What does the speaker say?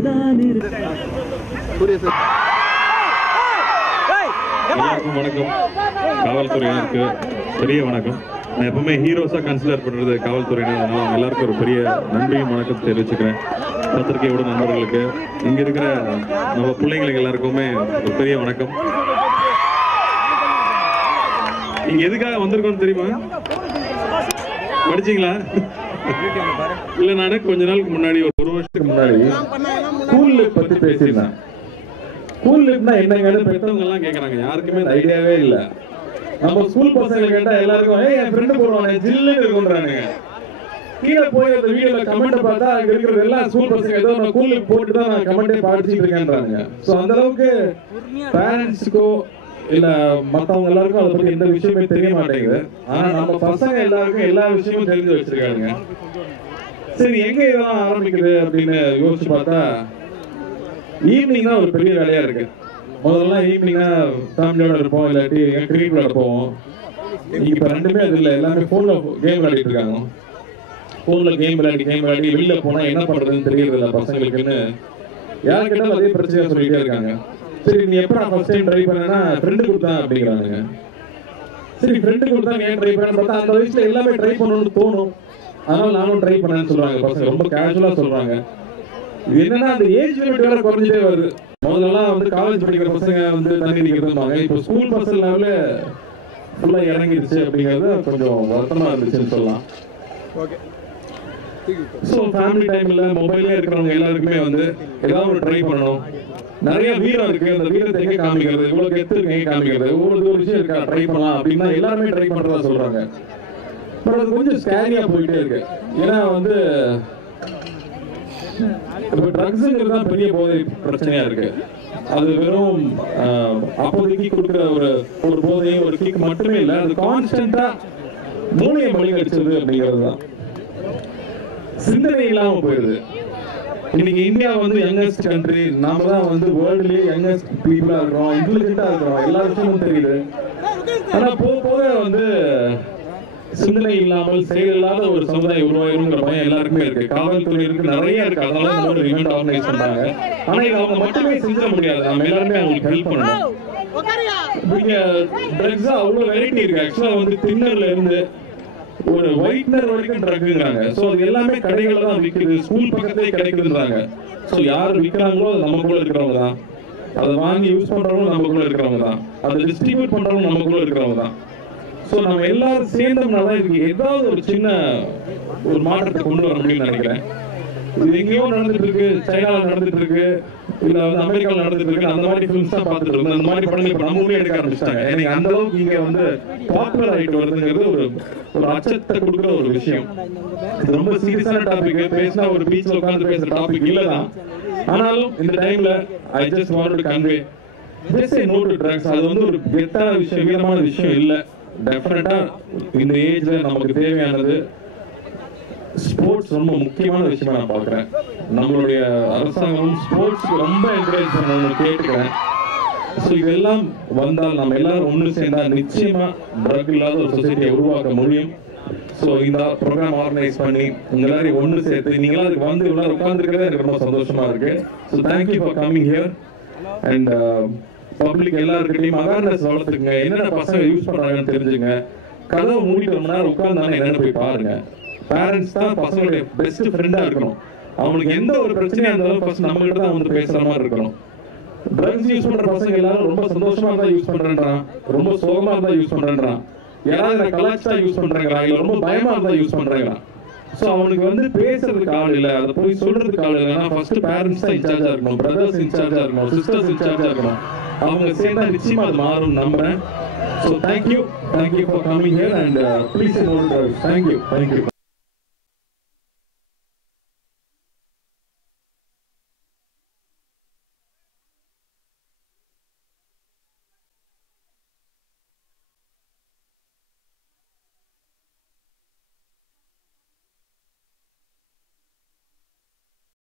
எல்லாருக்கும் வணக்கம். காவல்துறையினருக்கு பெரிய வணக்கம். நான் எப்பவுமே ஹீரோஸா கன்சிடர் பண்றது காவல்துறையினர். அதனால அவங்க எல்லாருக்கும் ஒரு பெரிய நன்றியும் வணக்கம் தெரிவிச்சுக்கிறேன். பத்திரிகையோட நண்பர்களுக்கு, இங்க இருக்கிற நம்ம பிள்ளைங்களுக்கு எல்லாருக்குமே ஒரு பெரிய வணக்கம். இங்க எதுக்காக வந்திருக்கோம்னு தெரியுமா? படிச்சீங்களா? இல்ல, நானு கொஞ்ச நாளுக்கு முன்னாடி, ஒரு வருஷத்துக்கு முன்னாடி ஸ்கூல் லைஃப் பத்தி பேசியிருந்தேன். ஸ்கூல் லைஃப்னா என்னங்கன்னு பெற்றவங்க எல்லாம் கேக்குறாங்க. யாருக்குமே அந்த ஐடியாவே இல்ல. நம்ம ஸ்கூல் பசங்க கேட்டா எல்லாருக்கும் என் ஃப்ரெண்டு போடுவாங்க ஜில்லுன்னு இருக்குன்றானுங்க. கீழே போய் அந்த வீடியோல கமெண்ட் பார்த்தா அங்க இருக்கிறது எல்லாம் ஸ்கூல் பசங்க ஏதோ நான் ஸ்கூலுக்கு போட்டு தான் நான் கமெண்டே படிச்சுட்டு இருக்கேன்றாங்க. ஸோ அந்த அளவுக்கு பேரண்ட்ஸுக்கோ இல்ல மற்றவங்க எல்லாருக்கும் அதை பத்தி எந்த விஷயமே தெரிய மாட்டேங்குது. ஆனா நம்ம பசங்க எல்லாருக்கும் எல்லா விஷயமும் தெரிஞ்சு வச்சிருக்காங்க. சரி, எங்க இதெல்லாம் ஆரம்பிக்குது அப்படின்னு யோசிச்சு பார்த்தா ஈவினிங் தான் ஒரு பெரிய வேலையா இருக்கு. முதல்ல ஈவினிங்கா ஃபேமிலியோட இருப்போம், இல்லாட்டி கிரிக்கெட் விளையாட போவோம். இப்ப ரெண்டுமே அது இல்லை, எல்லாமே போன்ல கேம் விளையாடிட்டு இருக்காங்க. போன்ல கேம் விளையாடி வெளியில போனா என்ன பண்றதுன்னு தெரியறது இல்லை பசங்களுக்குன்னு யார் கேட்டாலும் அதே பிரச்சனையா சொல்லிட்டே இருக்காங்க. சரி, நீ எப்ப ஃபர்ஸ்ட் டைம் ட்ரை பண்ணனா ஃப்ரெண்டு கொடுத்தான் அப்படிங்கிறானுங்க. சரி, ஃப்ரெண்டு கொடுத்தா ஏன் ட்ரை பண்ண பார்த்தா அந்த வயசுல எல்லாமே ட்ரை பண்ணணும்னு தோணும். அதனால நானும் ட்ரை பண்ணேன்னு சொல்றாங்க பசங்க. ரொம்ப கேஷுவலா சொல்றாங்க. இது என்னன்னா அந்த ஏஜ் லிமிட் வேற குறைஞ்சிட்டே வருது. முதல்லலாம் வந்து காலேஜ் படிக்கிற பசங்க வந்து தண்ணி அடிக்கிறதுமாங்க. இப்போ ஸ்கூல் பசங்க லெவல்ல ஃபுல்லா இறங்கிடுச்சு அப்படிங்கிறது கொஞ்சம் வருத்தமா இருந்துச்சுன்னு சொல்லலாம். ஸோ ஃபேமிலி டைம்ல மொபைல்ல இருக்கிறவங்க எல்லாருக்குமே வந்து ஏதாவது ஒரு ட்ரை பண்ணணும். நிறைய வீரம் இருக்கு, அந்த வீரத்தை எங்க காமிக்கிறது, இவ்வளவு கெத்து இருக்கு எங்க காமிக்கிறது, ஒவ்வொரு விஷயம் இருக்கா ட்ரை பண்ணலாம் அப்படின்னா எல்லாருமே ட்ரை பண்றதா சொல்றாங்க. பட் அது கொஞ்சம் ஸ்கேரியா போயிட்டே இருக்கு. ஏன்னா வந்து ட்ரக்ஸ்ங்கிறது தான் பெரிய போதை பிரச்சனையா இருக்கு. அது வெறும் அப்போதைக்கு கொடுக்குற ஒரு போதையும் ஒரு கிக் மட்டுமே இல்லை, அது கான்ஸ்டன்டா மூளையை மொழிகடிச்சது அப்படிங்கிறது தான். சிந்தனை இல்லாம போயிடுது. இன்னைக்கு இந்தியா வந்து யங்கஸ்ட் கண்ட்ரி, நாம தான் வந்து வேர்ல்ட்லயே யங்கஸ்ட் பீப்புளா இருக்கிறோம், இன்டெலிஜென்ட்டா இருக்கிறோம், எல்லா விஷயமும் தெரியுது. ஆனா போக வந்து சிந்தனை இல்லாமல் செயல் இல்லாத ஒரு சமுதாயம் உருவாயிருங்கிற பயம் எல்லாருக்குமே இருக்கு. காவல்துறையினருக்கு நிறைய இருக்கு, அதனால நம்ம ஈவென்ட் ஆர்கனைஸ் பண்றாங்க. ஆனா இது அவங்க மட்டுமே செஞ்சிட முடியாது, நம்ம எல்லாருமே அவங்களுக்கு ஹெல்ப் பண்ணணும். இங்க ட்ரக்ஸா அவ்வளவு வெரைட்டி இருக்கு. ஆக்சுவலா வந்து தின்னர்ல இருந்து ஒரு ஒயிட்னர் வரைக்கும் ட்ரக்ங்கிறாங்க. சோ அது எல்லாமே கடைகள்ல தான் விற்குது, ஸ்கூல் பக்கத்திலே கிடைக்குதுன்றாங்க. சோ யார் விற்கிறாங்களோ அது நமக்குள்ள இருக்கிறவங்க தான், அதை வாங்கி யூஸ் பண்றவங்க நமக்குள்ள இருக்கிறவங்க தான், அதை டிஸ்ட்ரிபியூட் பண்றவங்க நமக்குள்ள இருக்கிறவங்க தான். சோ நம்ம எல்லாரும் சேர்ந்தோம்னால இதுக்கு ஏதாவது ஒரு சின்ன ஒரு மாற்றத்தை கொண்டு வர முடியும்னு நினைக்கிறேன். இது எங்கேயோ நடந்துட்டு இருக்கு, சைனால நடந்துட்டு இருக்கு, இல்ல வந்து அமெரிக்காவில் நடந்துட்டு இருக்கு. அந்த மாதிரி ஃபிலிம்ஸ் தான் பார்த்துட்டு இருந்தோம். அந்த மாதிரி படங்கள் இப்ப நம்ம ஊர்லயே எடுக்க ஆரம்பிச்சிட்டாங்க. எனக்கு அந்த அளவுக்கு இங்க வந்து பாப்புலர் ஆகிட்டு வருதுங்கிறது ஒரு அச்சத்தை கொடுக்குற ஒரு விஷயம். இது ரொம்ப சீரியஸான டாபிக், பேசினா ஒரு பீச்ல உட்கார்ந்து பேசுற டாபிக் இல்லதான். ஆனாலும் இந்த டைம்ல I just want to convey just say no to drugs. அது வந்து ஒரு கெத்தான விஷயம், வீரமான விஷயம் இல்ல. டெஃபினட்டா இந்த ஏஜ்ல நமக்கு தேவையானது ஸ்போர்ட்ஸ் ரொம்ப முக்கியமான விஷயமா நான் பாக்குறேன். நம்மளுடைய அரசாங்கம் ஸ்போர்ட்ஸ்க்கு ரொம்ப என்கரேஜ் பண்ணணும்னு கேட்டுக்கிறேன். ஸோ இதெல்லாம் வந்தால் நம்ம எல்லாரும் ஒன்று சேர்ந்தா நிச்சயமா ட்ரக் இல்லாத ஒரு சொசைட்டியை உருவாக்க முடியும். ஸோ இந்த ப்ரோக்ராம் ஆர்கனைஸ் பண்ணி உங்க எல்லாரையும் ஒன்று சேர்த்து நீங்களாம் அதுக்கு வந்து இவ்வளோ உட்காந்துருக்கிறதே எனக்கு ரொம்ப சந்தோஷமா இருக்கு. So thank you for coming here. And public எல்லாருக்கிட்டையும் அவேர்னஸ் வளர்த்துக்குங்க. என்னென்ன பசங்க யூஸ் பண்றாங்கன்னு தெரிஞ்சுங்க. கதவை மூடிட்டு ரொம்ப நேரம் உட்கார்ந்தானே என்னன்னு போய் பாருங்க. பேரண்ட்ஸ் தான் பசங்களுடைய பெஸ்ட் ஃப்ரெண்டா இருக்கணும். அவங்களுக்கு எந்த ஒரு பிரச்சனையா இருந்தாலும் ஃபர்ஸ்ட் நம்ம கிட்ட தான் வந்து பேசுற மாதிரி இருக்கணும். ட்ரக்ஸ் யூஸ் பண்ற பசங்க எல்லாரும் ரொம்ப சந்தோஷமா இருந்தா யூஸ் பண்றேன்றான், ரொம்ப சோகமா இருந்தா யூஸ் பண்றேன்றான், யாராவது கலாச்சா யூஸ் பண்றாங்களா, இல்ல ரொம்ப பயமா இருந்தா யூஸ் பண்றாங்களா. சோ அவனுக்கு வந்து பேசுறதுக்கு ஆள் இல்ல, அதை போய் சொல்றதுக்கு ஆள் இல்லைன்னா ஃபர்ஸ்ட் பேரண்ட்ஸ் தான் இன்சார்ஜா இருக்கணும், பிரதர்ஸ் இன்சார்ஜா இருக்கணும், சிஸ்டர்ஸ் இன்சார்ஜா இருக்கணும். அவங்க சேர்ந்தா நிச்சயமா அது மாறும் நம்புறேன். So thank you for coming here and please say no to drugs. Thank you.